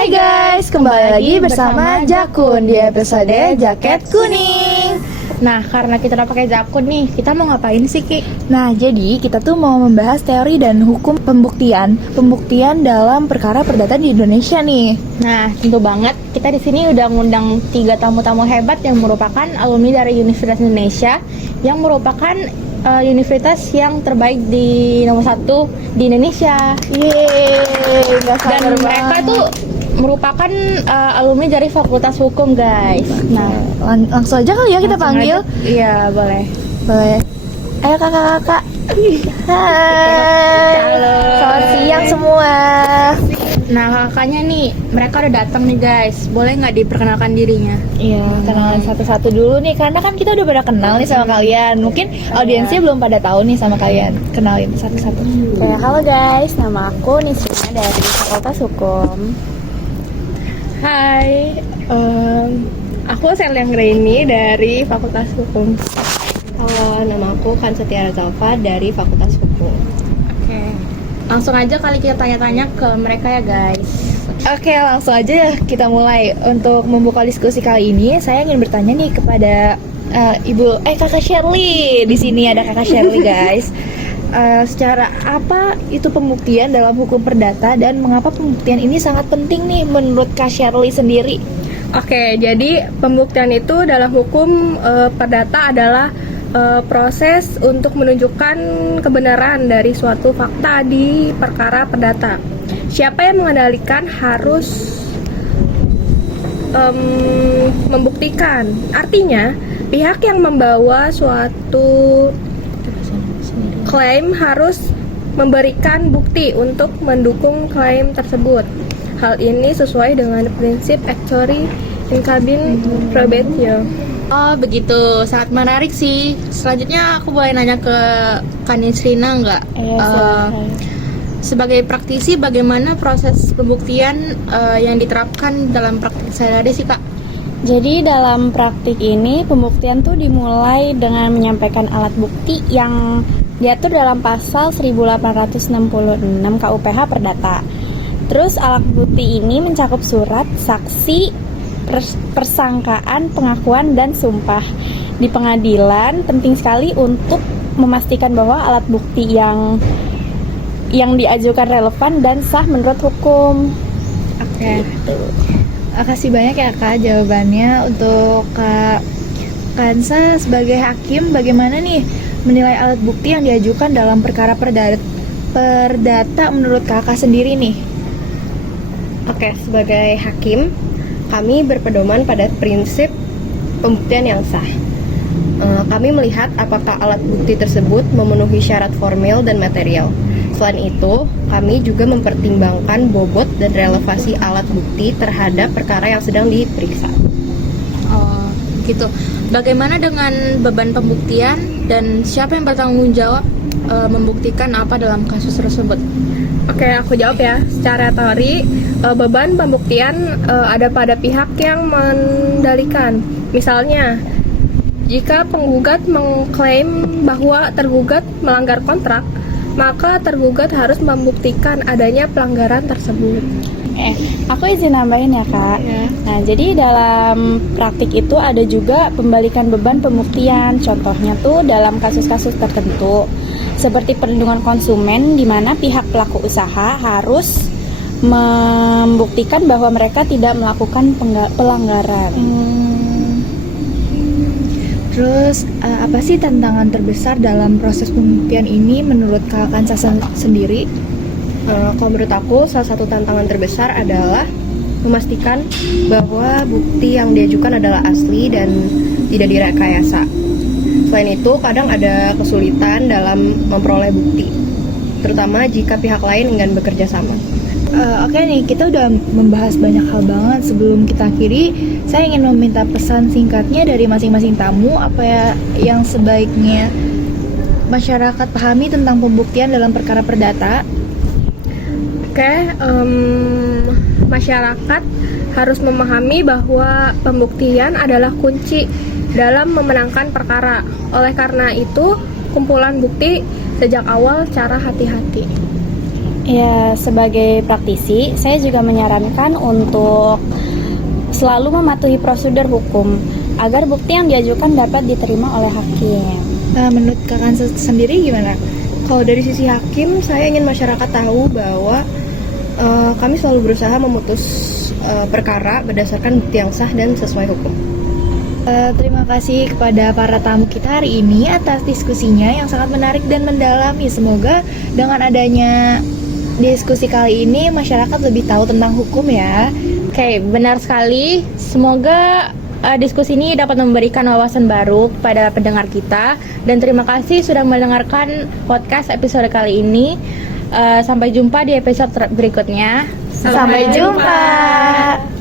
Hai guys, kembali lagi bersama Jakun di episode Jaket Kuning. Nah, karena kita udah pakai jakun nih, kita mau ngapain sih, Ki? Nah, jadi kita tuh mau membahas teori dan hukum pembuktian dalam perkara perdata di Indonesia nih. Nah, tentu banget kita di sini udah ngundang 3 tamu-tamu hebat yang merupakan alumni dari Universitas Indonesia, yang merupakan universitas yang terbaik di nomor 1 di Indonesia. Yeay, Dan mereka tuh merupakan alumni dari Fakultas Hukum, guys. Nah, langsung aja kali ya kita langsung panggil. aja. Iya, boleh. Boleh. Ayo kakak-kakak. Hai. Halo. Selamat siang semua. Nah, kakaknya nih, mereka udah datang nih, guys. Boleh nggak diperkenalkan dirinya? Iya, kenalan satu-satu dulu nih, karena kan kita udah pada kenal nih sama kalian. Mungkin audiensnya belum pada tahu nih sama kalian. Kenalin satu-satu. Halo guys, nama aku Nisrina dari Fakultas Hukum. Hai, aku Seliang Reini dari Fakultas Hukum. Halo, nama aku Kansetia Zalfa dari Fakultas Hukum. Oke, langsung aja kali kita tanya-tanya ke mereka ya, guys. Oke, langsung aja kita mulai. Untuk membuka diskusi kali ini, saya ingin bertanya nih kepada Kakak Shirley. Di sini ada Kakak Shirley, guys. Secara apa itu pembuktian dalam hukum perdata dan mengapa pembuktian ini sangat penting nih menurut Kak Shirley sendiri? Oke, jadi pembuktian itu dalam hukum perdata adalah proses untuk menunjukkan kebenaran dari suatu fakta di perkara perdata. Siapa yang mengendalikan harus membuktikan. Artinya, pihak yang membawa suatu klaim harus memberikan bukti untuk mendukung klaim tersebut. Hal ini sesuai dengan prinsip actuary in cabin probatio. Oh begitu, sangat menarik sih. Selanjutnya aku boleh nanya ke Kanisrina nggak? Sebagai praktisi, bagaimana proses pembuktian yang diterapkan dalam praktik sehari-hari sih, Kak? Jadi dalam praktik ini pembuktian tuh dimulai dengan menyampaikan alat bukti yang diatur dalam pasal 1866 KUPH Perdata. Terus alat bukti ini mencakup surat, saksi, persangkaan, pengakuan, dan sumpah. Di pengadilan penting sekali untuk memastikan bahwa alat bukti yang diajukan relevan dan sah menurut hukum. Oke. Makasih banyak ya Kak jawabannya. Untuk Kak Kansa sebagai hakim, bagaimana nih menilai alat bukti yang diajukan dalam perkara perdata menurut kakak sendiri nih? Oke, sebagai hakim, kami berpedoman pada prinsip pembuktian yang sah. Kami melihat apakah alat bukti tersebut memenuhi syarat formil dan material. Selain itu, kami juga mempertimbangkan bobot dan relevasi alat bukti terhadap perkara yang sedang diperiksa. Oh, gitu. Bagaimana dengan beban pembuktian dan siapa yang bertanggung jawab membuktikan apa dalam kasus tersebut? Oke, aku jawab ya. Secara teori, beban pembuktian ada pada pihak yang mengendalikan. Misalnya, jika penggugat mengklaim bahwa tergugat melanggar kontrak, maka tergugat harus membuktikan adanya pelanggaran tersebut. Aku izin nambahin ya Kak. Ya. Nah, jadi dalam praktik itu ada juga pembalikan beban pembuktian. Contohnya tuh dalam kasus-kasus tertentu seperti perlindungan konsumen, di mana pihak pelaku usaha harus membuktikan bahwa mereka tidak melakukan pelanggaran. Terus apa sih tantangan terbesar dalam proses pembuktian ini menurut Kak Kansa sendiri? Kalau menurut aku, salah satu tantangan terbesar adalah memastikan bahwa bukti yang diajukan adalah asli dan tidak direkayasa. Selain itu, kadang ada kesulitan dalam memperoleh bukti, terutama jika pihak lain enggan bekerja sama. Oke nih, kita udah membahas banyak hal banget. Sebelum kita akhiri, saya ingin meminta pesan singkatnya dari masing-masing tamu, apa ya yang sebaiknya masyarakat pahami tentang pembuktian dalam perkara perdata. Oke, masyarakat harus memahami bahwa pembuktian adalah kunci dalam memenangkan perkara. Oleh karena itu, kumpulan bukti sejak awal cara hati-hati. Ya, sebagai praktisi, saya juga menyarankan untuk selalu mematuhi prosedur hukum agar bukti yang diajukan dapat diterima oleh hakim. Menurut kakak sendiri gimana? Kalau dari sisi hakim, saya ingin masyarakat tahu bahwa kami selalu berusaha memutus perkara berdasarkan bukti yang sah dan sesuai hukum. Terima kasih kepada para tamu kita hari ini atas diskusinya yang sangat menarik dan mendalami. Semoga dengan adanya diskusi kali ini masyarakat lebih tahu tentang hukum ya. Oke, benar sekali. Semoga diskusi ini dapat memberikan wawasan baru kepada pendengar kita. Dan terima kasih sudah mendengarkan podcast episode kali ini. Sampai jumpa di episode berikutnya. Sampai jumpa.